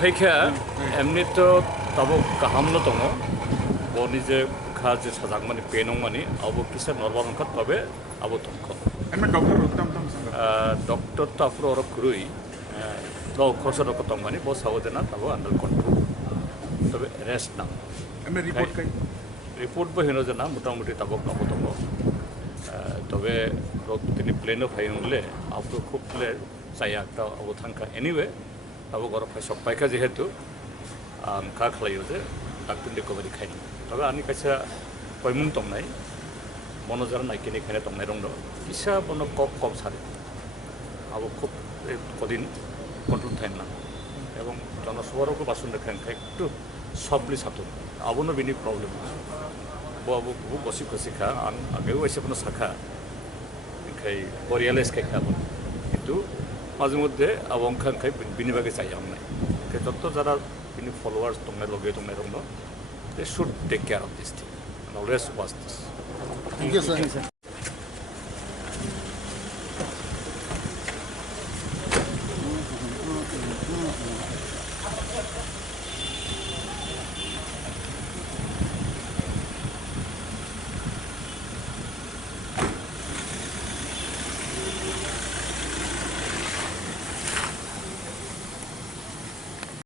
faika emni to tabo kaham no tongo boni je kha je sajak mani penong mani abo kisa normal angkat tabe abo tongko emni doctor uttam doctor to afro oro kurui lo khosor ko tong mani bo saudena tabo under control tabe rest na emni report bo hino jana motamuti tabo kabo tongo তবে তিনি প্লেনও phi হলে আপনি খুব plane চাই একটা আবো থাকা anyway আবো ঘর ফাই সব পাইকা যেহেতু খা খালাইও যে ডাক্তার রিকভারি খাই তবে আনি কাছে কয়মুন তংনাই মনোজার নাইকিনি খাইনে তংনাই রং কিসা বন কম সারে আবো খুব কদিন কন্ট্রোল থাকেন না এবং জনসভারও বাসন রেখেন একটু সবলি সাথে আবনো বিনি problem Bawa buku gosip kah, agak wajib pun sakha, kayak ILS kayak apa, itu mazmud deh, awang kan kayak bini bagi saya amna, kayak contoh jara bini followers tunggu logo tunggu, they should take care of this thing, and always watch this. Thank you, sir.